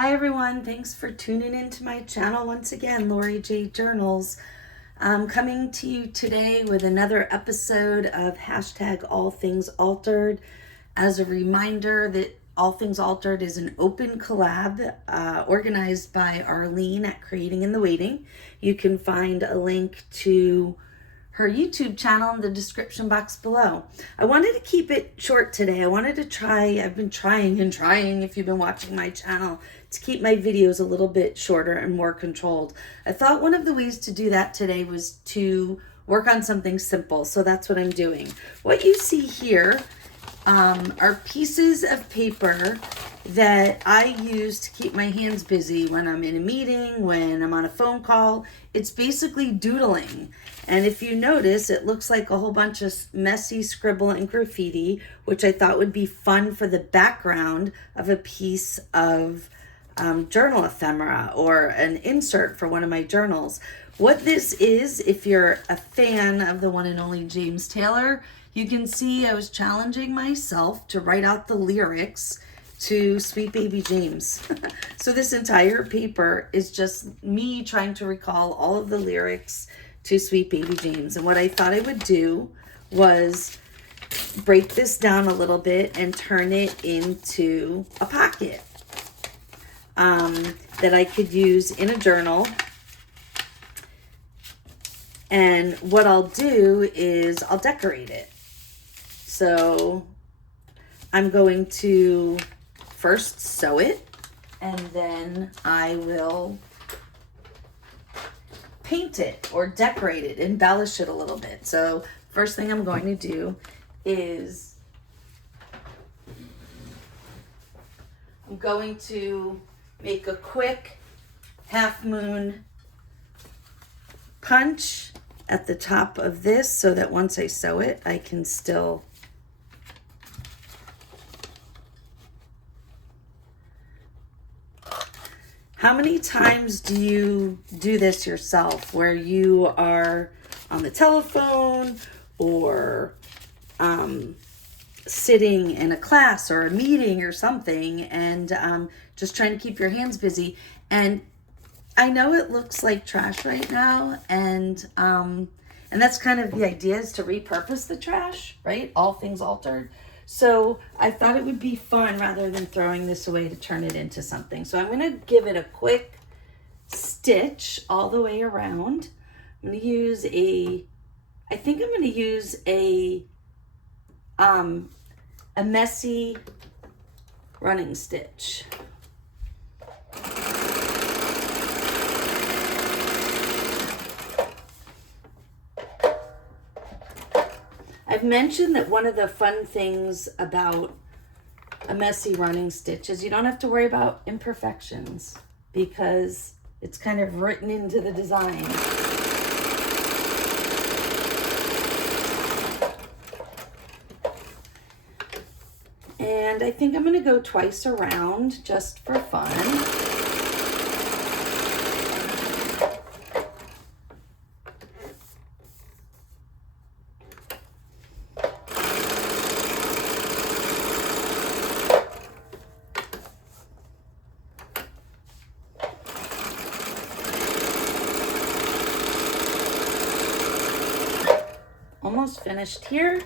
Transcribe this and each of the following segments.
Hi everyone, thanks for tuning into my channel once again, Lori J Journals. I'm coming to you today with another episode of hashtag All Things Altered. As a reminder that All Things Altered is an open collab organized by Arlene at Creating in the Waiting. You can find a link to her YouTube channel in the description box below. I wanted to keep it short today. I wanted to try, I've been trying if you've been watching my channel, to keep my videos a little bit shorter and more controlled. I thought one of the ways to do that today was to work on something simple, so that's what I'm doing. What you see here are pieces of paper that I use to keep my hands busy when I'm in a meeting, when I'm on a phone call. It's basically doodling. And if you notice, it looks like a whole bunch of messy scribble and graffiti, which I thought would be fun for the background of a piece of journal ephemera or an insert for one of my journals. What this is, if you're a fan of the one and only James Taylor, you can see I was challenging myself to write out the lyrics to Sweet Baby James. So this entire paper is just me trying to recall all of the lyrics to Sweet Baby James. And what I thought I would do was break this down a little bit and turn it into a pocket that I could use in a journal. And what I'll do is I'll decorate it. So I'm going to first sew it, and then I will paint it or decorate it, embellish it a little bit. So first thing I'm going to do is I'm going to make a quick half moon punch at the top of this so that once I sew it, I can still How many times do you do this yourself, where you are on the telephone or sitting in a class or a meeting or something and just trying to keep your hands busy? And I know it looks like trash right now, and that's kind of the idea, is to repurpose the trash, right? All things altered. So I thought it would be fun, rather than throwing this away, to turn it into something. So I'm going to give it a quick stitch all the way around. I'm going to use I think I'm going to use a messy running stitch. I've mentioned that one of the fun things about a messy running stitch is you don't have to worry about imperfections, because it's kind of written into the design. And I think I'm going to go twice around just for fun. Almost finished here.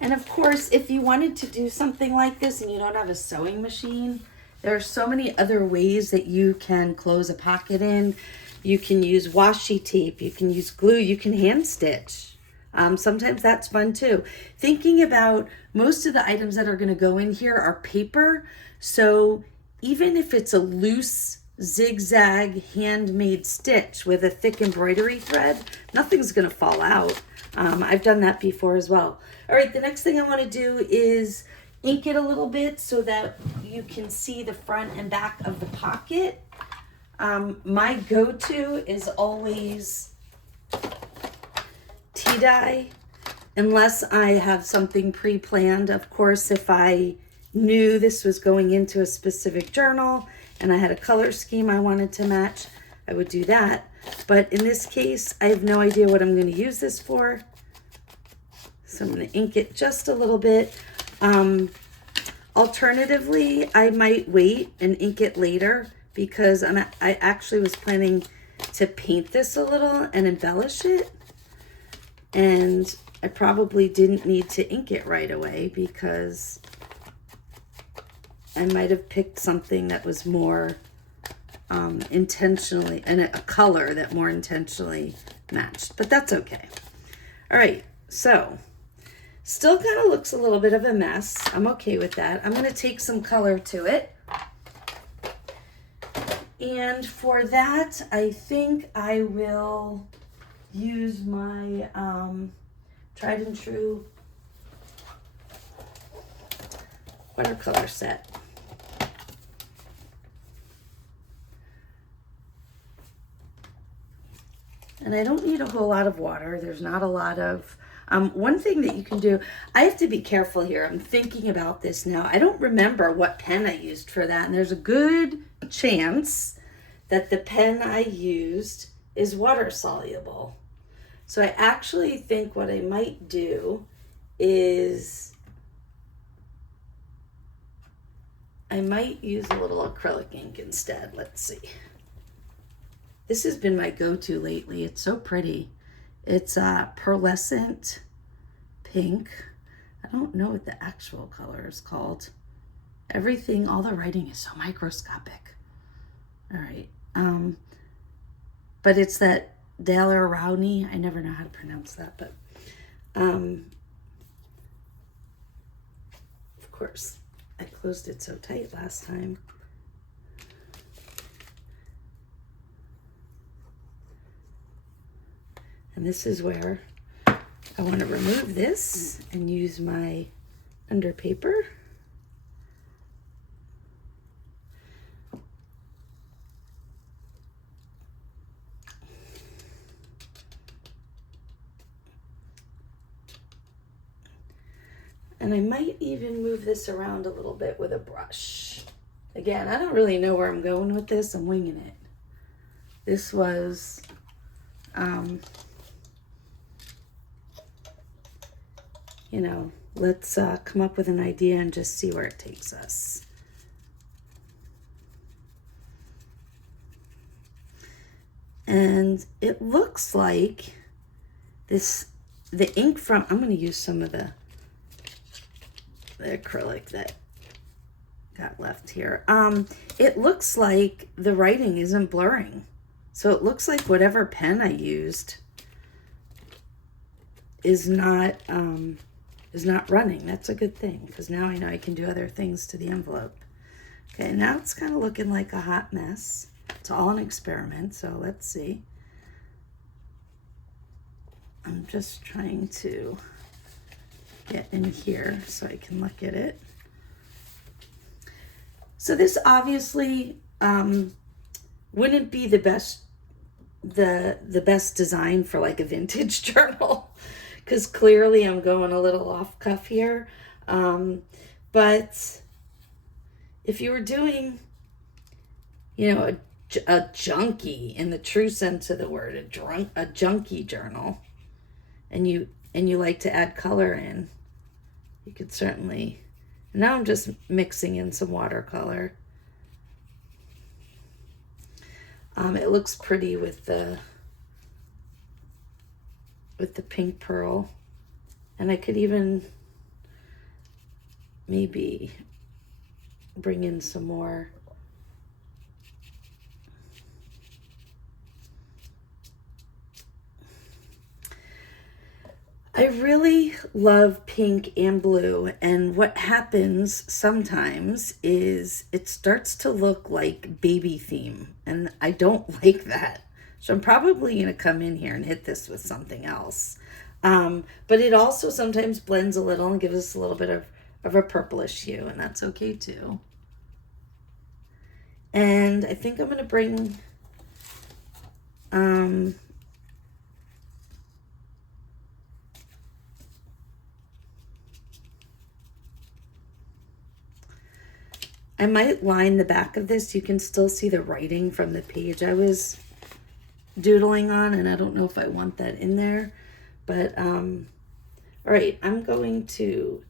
And of course, if you wanted to do something like this and you don't have a sewing machine, there are so many other ways that you can close a pocket in. You can use washi tape, you can use glue, you can hand stitch. Sometimes that's fun too. Thinking about most of the items that are going to go in here are paper. So even if it's a loose zigzag handmade stitch with a thick embroidery thread, nothing's going to fall out. I've done that before as well. All right, the next thing I want to do is ink it a little bit so that you can see the front and back of the pocket. My go-to is always tea dye, unless I have something pre-planned. Of course, if I knew this was going into a specific journal and I had a color scheme I wanted to match, I would do that. But in this case, I have no idea what I'm going to use this for. So I'm going to ink it just a little bit. Alternatively, I might wait and ink it later because I actually was planning to paint this a little and embellish it. And I probably didn't need to ink it right away because I might have picked something that was more intentionally, and a color that more intentionally matched, but that's okay. All right, so still kind of looks a little bit of a mess. I'm okay with that. I'm going to take some color to it. And for that, I think I will use my tried and true watercolor set. And I don't need a whole lot of water. There's not a lot of, one thing that you can do, I have to be careful here. I'm thinking about this now. I don't remember what pen I used for that. And there's a good chance that the pen I used is water soluble. So I actually think what I might do is I might use a little acrylic ink instead. Let's see. This has been my go-to lately. It's so pretty. It's pearlescent pink. I don't know what the actual color is called. Everything, all the writing is so microscopic. All right. But it's that Daler-Rowney. I never know how to pronounce that, but of course, I closed it so tight last time. And this is where I want to remove this and use my under paper. And I might even move this around a little bit with a brush. Again, I don't really know where I'm going with this. I'm winging it. This was you know, let's come up with an idea and just see where it takes us. And it looks like the ink from, I'm going to use some of the acrylic that got left here. It looks like the writing isn't blurring. So it looks like whatever pen I used is not running. That's a good thing because now I know I can do other things to the envelope. Okay, now it's kind of looking like a hot mess. It's all an experiment, so let's see. I'm just trying to get in here so I can look at it. So this obviously wouldn't be the best design for like a vintage journal because clearly I'm going a little off cuff here. But if you were doing, you know, a junkie in the true sense of the word, a junkie journal, and you like to add color in, you could certainly. Now I'm just mixing in some watercolor. It looks pretty with the pink pearl, and I could even maybe bring in some more. I really love pink and blue, and what happens sometimes is it starts to look like baby theme, and I don't like that. So I'm probably going to come in here and hit this with something else. But it also sometimes blends a little and gives us a little bit of a purplish hue, and that's okay too. And I think I'm going to bring I might line the back of this. You can still see the writing from the page I was doodling on, and I don't know if I want that in there. But, all right, I'm going to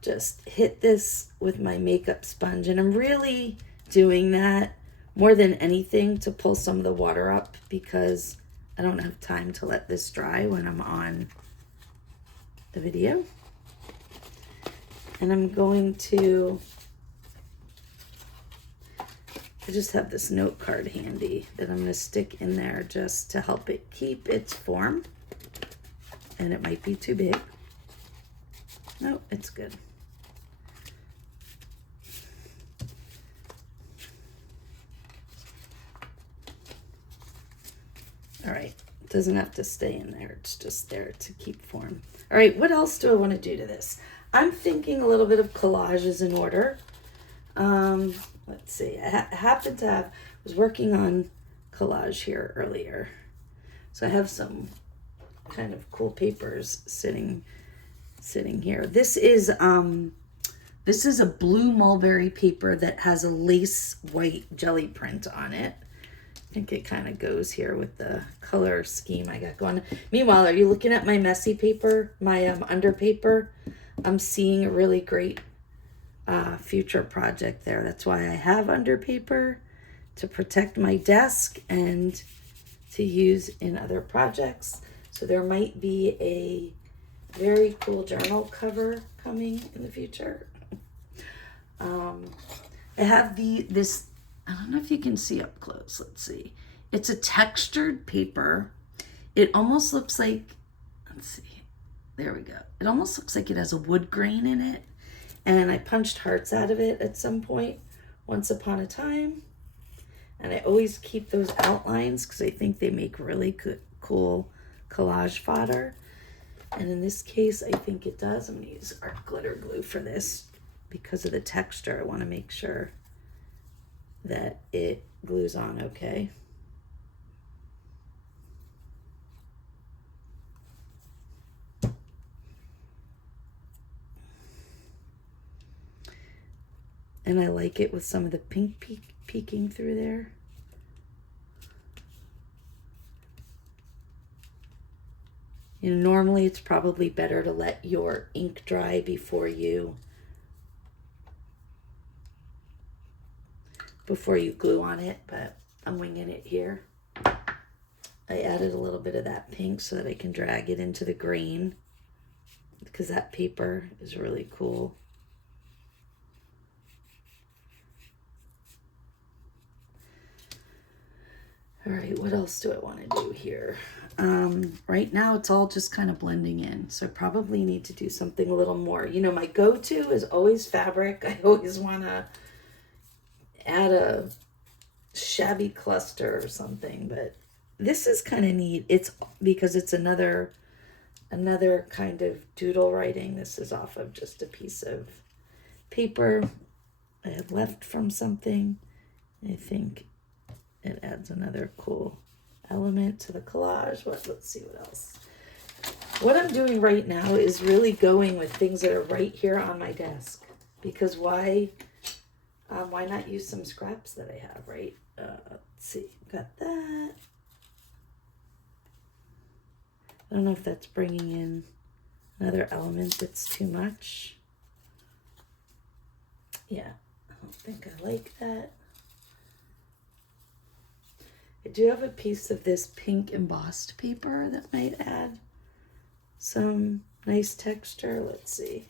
just hit this with my makeup sponge, and I'm really doing that more than anything to pull some of the water up because I don't have time to let this dry when I'm on the video. And I'm going to, I just have this note card handy that I'm going to stick in there just to help it keep its form. And it might be too big. No, it's good. All right, it doesn't have to stay in there. It's just there to keep form. All right, what else do I want to do to this? I'm thinking a little bit of collage is in order. Let's see, I happened to have, was working on collage here earlier. So I have some kind of cool papers sitting here. This is a blue mulberry paper that has a lace white jelly print on it. I think it kind of goes here with the color scheme I got going. Meanwhile, are you looking at my messy paper, my under paper? I'm seeing a really great future project there. That's why I have under paper, to protect my desk and to use in other projects. So there might be a very cool journal cover coming in the future. I have this, I don't know if you can see up close. Let's see. It's a textured paper. It almost looks like, let's see. There we go. It almost looks like it has a wood grain in it. And I punched hearts out of it at some point, once upon a time. And I always keep those outlines because I think they make really good, cool collage fodder. And in this case, I think it does. I'm going to use art glitter glue for this because of the texture. I want to make sure that it glues on okay. And I like it with some of the pink peeking through there. You know, normally it's probably better to let your ink dry before you glue on it, but I'm winging it here. I added a little bit of that pink so that I can drag it into the green because that paper is really cool. All right, what else do I want to do here? Right now it's all just kind of blending in, so I probably need to do something a little more. You know, my go-to is always fabric. I always want to add a shabby cluster or something, but this is kind of neat. It's because it's another kind of doodle writing. This is off of just a piece of paper I had left from something. I think it adds another cool element to the collage. Let's see what else. What I'm doing right now is really going with things that are right here on my desk, because why not use some scraps that I have, right? Let's see, got that. I don't know if that's bringing in another element that's too much. Yeah, I don't think I like that. I do have a piece of this pink embossed paper that might add some nice texture. Let's see.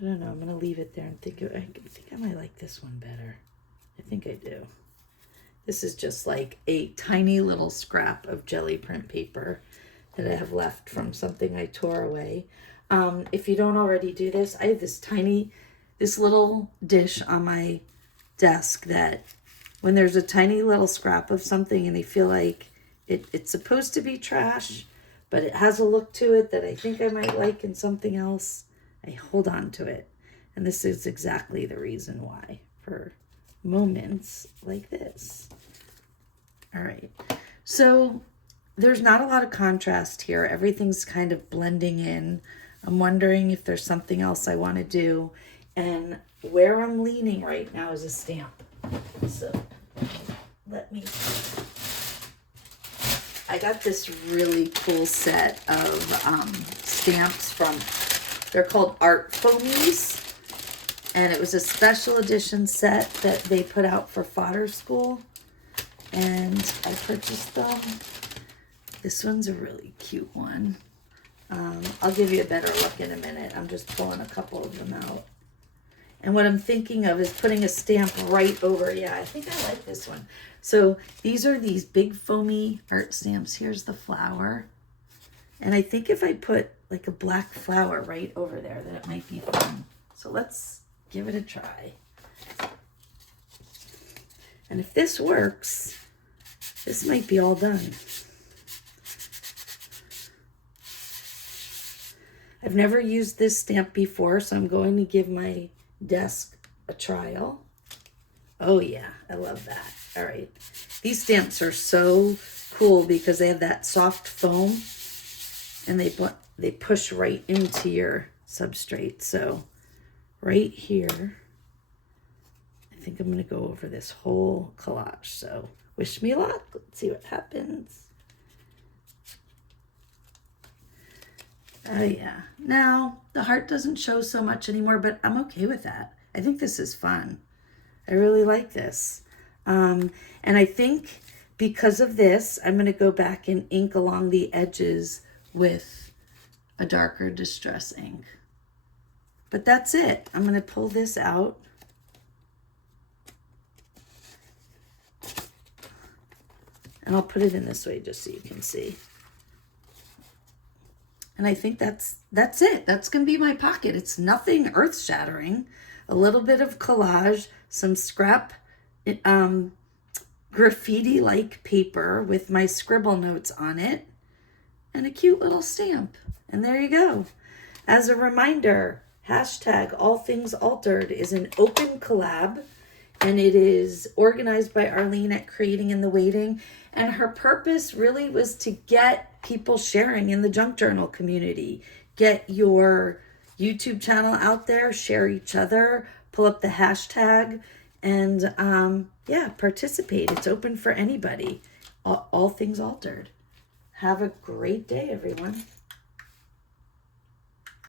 I don't know. I'm going to leave it there and think I might like this one better. I think I do. This is just like a tiny little scrap of jelly print paper that I have left from something I tore away. If you don't already do this, I have this little dish on my desk that when there's a tiny little scrap of something and I feel like it's supposed to be trash, but it has a look to it that I think I might like in something else, I hold on to it. And this is exactly the reason why, for moments like this. All right, so there's not a lot of contrast here. Everything's kind of blending in. I'm wondering if there's something else I want to do. And where I'm leaning right now is a stamp. So let me see. I got this really cool set of stamps from, they're called Art Foamies. And it was a special edition set that they put out for fodder school. And I purchased them. This one's a really cute one. I'll give you a better look in a minute. I'm just pulling a couple of them out. And what I'm thinking of is putting a stamp right over. Yeah, I think I like this one. So these are these big foamy art stamps. Here's the flower. And I think if I put like a black flower right over there, that it might be fun. So let's give it a try. And if this works, this might be all done. I've never used this stamp before, so I'm going to give my desk a trial. Oh yeah, I love that. All right. These stamps are so cool because they have that soft foam and they push right into your substrate. So right here, I think I'm going to go over this whole collage. So wish me luck. Let's see what happens. Oh yeah. Now, the heart doesn't show so much anymore, but I'm okay with that. I think this is fun. I really like this. And I think because of this, I'm going to go back and ink along the edges with a darker distress ink. But that's it. I'm going to pull this out. And I'll put it in this way just so you can see. And I think that's it. That's going to be my pocket. It's nothing earth-shattering. A little bit of collage, some scrap graffiti-like paper with my scribble notes on it, and a cute little stamp. And there you go. As a reminder, hashtag All Things Altered is an open collab, and it is organized by Arlene at Creating in the Waiting. And her purpose really was to get people sharing in the junk journal community. Get your YouTube channel out there, share each other, pull up the hashtag, and yeah, participate. It's open for anybody. All Things Altered. Have a great day, everyone.